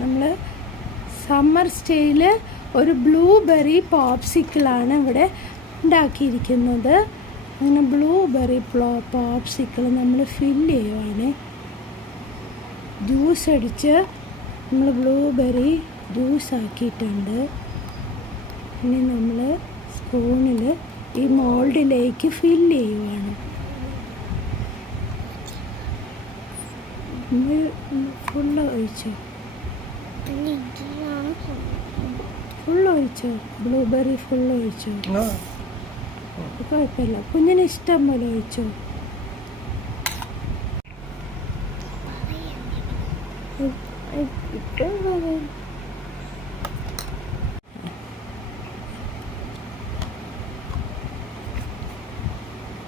നമ്മൾ സമ്മർ സ്റ്റേയിൽ ഒരു ബ്ലൂബെറി പോപ്സിക്കിളാണ് ഇവിടെ ഉണ്ടാക്കിയിരിക്കുന്നത്. അങ്ങനെ ബ്ലൂബെറി പോപ്സിക്കിൾ നമ്മൾ ഫില്ല് ചെയ്യുവാണ്. ജ്യൂസ് അടിച്ച് നമ്മൾ ബ്ലൂബെറി ജ്യൂസ് ആക്കിയിട്ടുണ്ട്. ഇനി നമ്മൾ സ്പൂണിൽ ഈ മോൾഡിലേക്ക് ഫില്ല് ചെയ്യുവാണ്. ഫുള്ള് ഒഴിച്ചോ? ബ്ലൂബെറി ഫുള്ള് ഒഴിച്ചോ? കുഴപ്പമില്ല, കുഞ്ഞിന് ഇഷ്ടം പോലെ ഒഴിച്ചോ.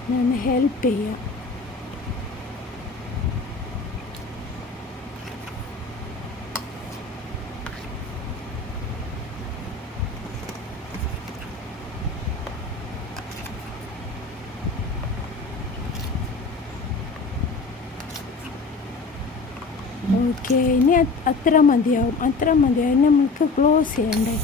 ഞാൻ ഹെൽപ്പ് ചെയ്യാം. ഓക്കെ, ഇനി അത്ര മതിയാവും. ഇനി നമുക്ക് ക്ലോസ് ചെയ്യണ്ടേ?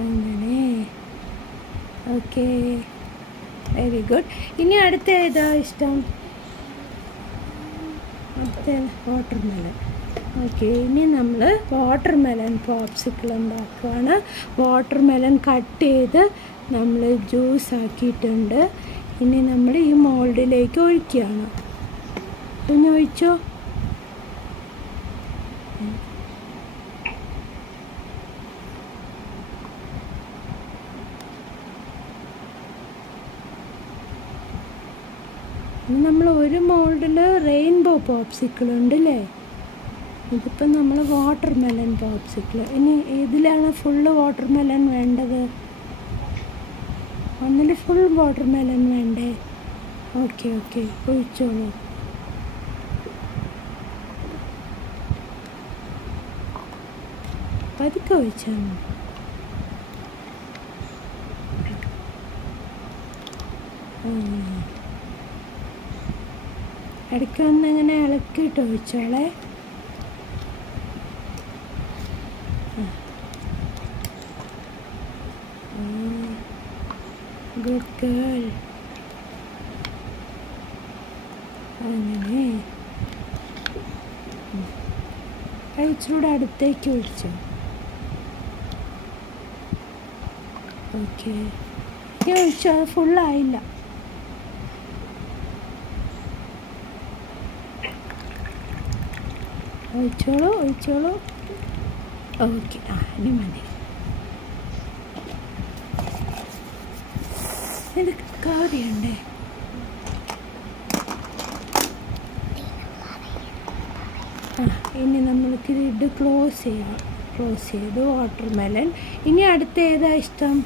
അങ്ങനെ ഓക്കെ, വെരി ഗുഡ്. ഇനി അടുത്ത ഏതാ ഇഷ്ടം? അടുത്ത വാട്ടർമെലൺ. ഓക്കെ, ഇനി നമ്മൾ വാട്ടർമെലൺ പോപ്സിക്കിൾ ഉണ്ടാക്കുകയാണ്. വാട്ടർമെലൺ കട്ട് ചെയ്ത് നമ്മൾ ജ്യൂസ് ആക്കിയിട്ടുണ്ട്. ഇനി നമ്മൾ ഈ മോൾഡിലേക്ക് ഒഴിക്കുകയാണ്. പിന്നെ ഒഴിച്ചോ. ഇനി നമ്മൾ ഒരു മോൾഡിൽ റെയിൻബോ പോപ്സിക്കിൾ ഉണ്ട് അല്ലേ? ഇതിപ്പോൾ നമ്മൾ വാട്ടർമെലൺ പോപ്സിക്കിൾ. ഇനി ഇതിലാണ് ഫുള്ള് വാട്ടർമെലൺ വേണ്ടത്? ഒന്നിൽ ഫുൾ വാട്ടർമെലൺ വേണ്ടേ? ഓക്കെ ഒഴിച്ചോളൂ. പതുക്കെ ഒഴിച്ചാൽ മതി. ഇടയ്ക്ക് വന്നിങ്ങനെ ഇളക്കിയിട്ട് ഒഴിച്ചോളെ. Good girl. അങ്ങനെ ഇച്ചിരൂടെ അടുത്തേക്ക് ഒഴിച്ചോ. ഓക്കെ, ഒഴിച്ചോ. അത് ഫുള്ളായില്ല. ഒഴിച്ചോളൂ. ഓക്കെ, ഇനി മതി. ഇത് കവർ ചെയ്യണ്ടേ? ഇനി നമ്മൾക്ക് ഇത് ക്ലോസ് ചെയ്യാം. ക്ലോസ് ചെയ്തു വാട്ടർമെലൺ. ഇനി അടുത്ത ഏതാ ഇഷ്ടം?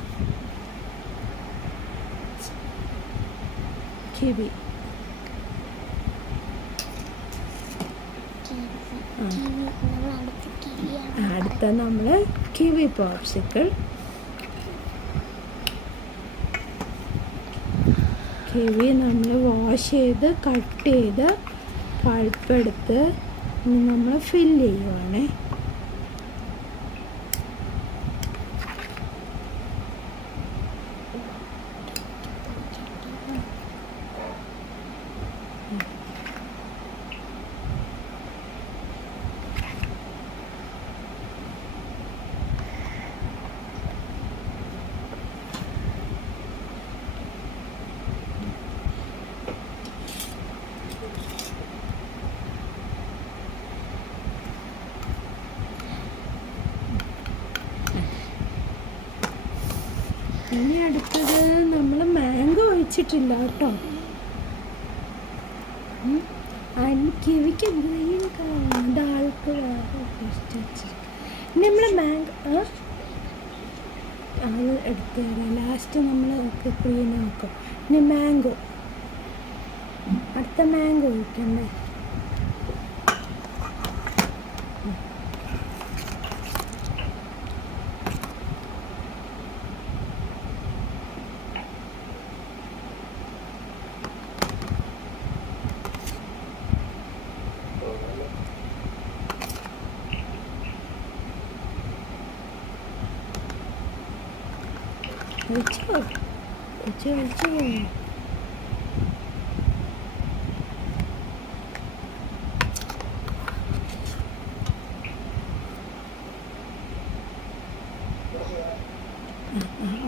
കിവി. അടുത്ത നമ്മൾ കിവി പോപ്സിക്കിൾ. കിവി നമ്മൾ വാഷ് ചെയ്ത് കട്ട് ചെയ്ത് പൾപ്പെടുത്ത് നമ്മൾ ഫില്ല് ചെയ്യുവാണേ. ഇനി അടുത്തത് നമ്മൾ മാംഗോ ഒഴിച്ചിട്ടില്ല കേട്ടോ. കിവിക്ക് ഗ്രീൻ കളർ ആൾക്ക് നമ്മൾ മാംഗോ അത് എടുത്ത് തരാം. ലാസ്റ്റ് നമ്മൾ ക്ലീൻ ആക്കും. ഇനി മാംഗോ, അടുത്ത മാംഗോ ഒഴിക്കണ്ടേ? ഒഴിച്ചോ ഒഴിച്ചോ ഒഴിച്ചോ.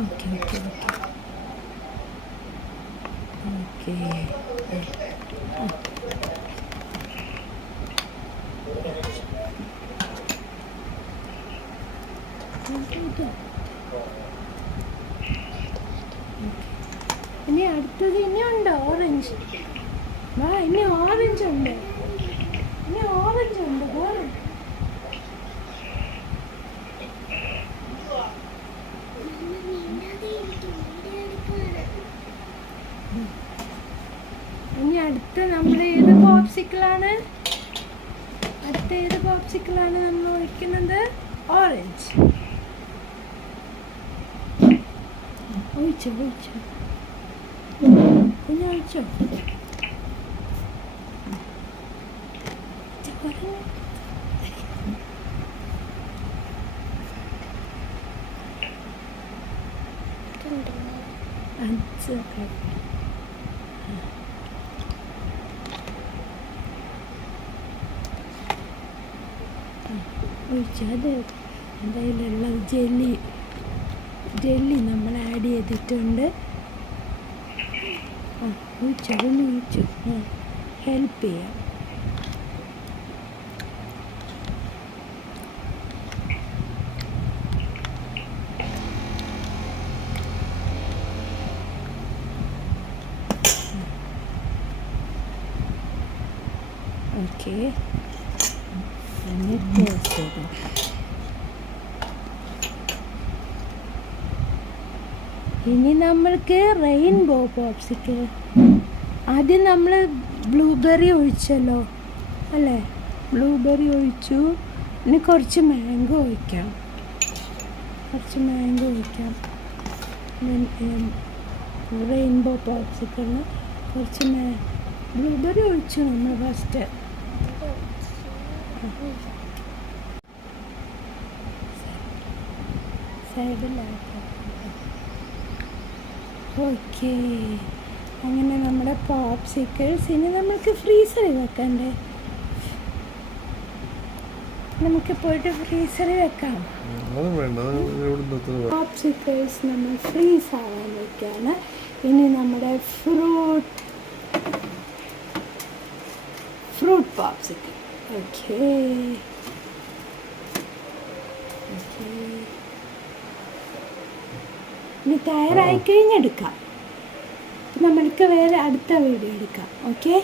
Okay okay okay okay. ഇനി അടുത്തത് ഇനിയുണ്ട് ഓറഞ്ച്. വാ, ഇനി ഓറഞ്ച് ഉണ്ട്, ഇനി ഓറഞ്ച് ഉണ്ട്. വേറെ ഇനി അടുത്ത നമ്മൾ ഏത് പോപ്സിക്കിളാണ് നമ്മൾ ഒഴിക്കുന്നത്? ഓറഞ്ച്. ഒഴിച്ചോ ഒഴിച്ചോ കുഞ്ഞ് ഒഴിച്ചോ. ഒഴിച്ചത് എന്തായാലുള്ള ജെല്ലി നമ്മൾ ആഡ് ചെയ്തിട്ടുണ്ട്. ഒഴിച്ചു അതൊന്ന് ഒഴിച്ചു ഹെൽപ്പ് ചെയ്യാം. ഓക്കെ, ഇനി നമ്മൾക്ക് റെയിൻബോ പോപ്സിക്കിൾ. ആദ്യം നമ്മൾ ബ്ലൂബെറി ഒഴിച്ചല്ലോ അല്ലേ? ബ്ലൂബെറി ഒഴിച്ചു. ഇനി കുറച്ച് മാംഗോ ഒഴിക്കാം. റെയിൻബോ പോപ്സിക്കിളിന് കുറച്ച് ബ്ലൂബെറി ഒഴിച്ചു നമ്മൾ ഫസ്റ്റ്. സൈഡിലാക്കാം. ഓക്കെ, അങ്ങനെ നമ്മുടെ പോപ്സിക്കിൾസ് ഇനി നമുക്ക് ഫ്രീസറിൽ വെക്കണ്ടേ? നമുക്ക് പോയിട്ട് ഫ്രീസറിൽ വെക്കാം. പോപ്സിക്കിൾസ് നമ്മൾ ഫ്രീസ് ആവാൻ വെക്കാണ്. ഇനി നമ്മുടെ ഫ്രൂട്ട് പോപ്സിക്കിൾ. ഓക്കെ, ഇനി തയ്യാറായി കഴിഞ്ഞെടുക്കാം. നമ്മൾക്ക് വേറെ അടുത്ത വീഡിയോ എടുക്കാം. ഓക്കെ.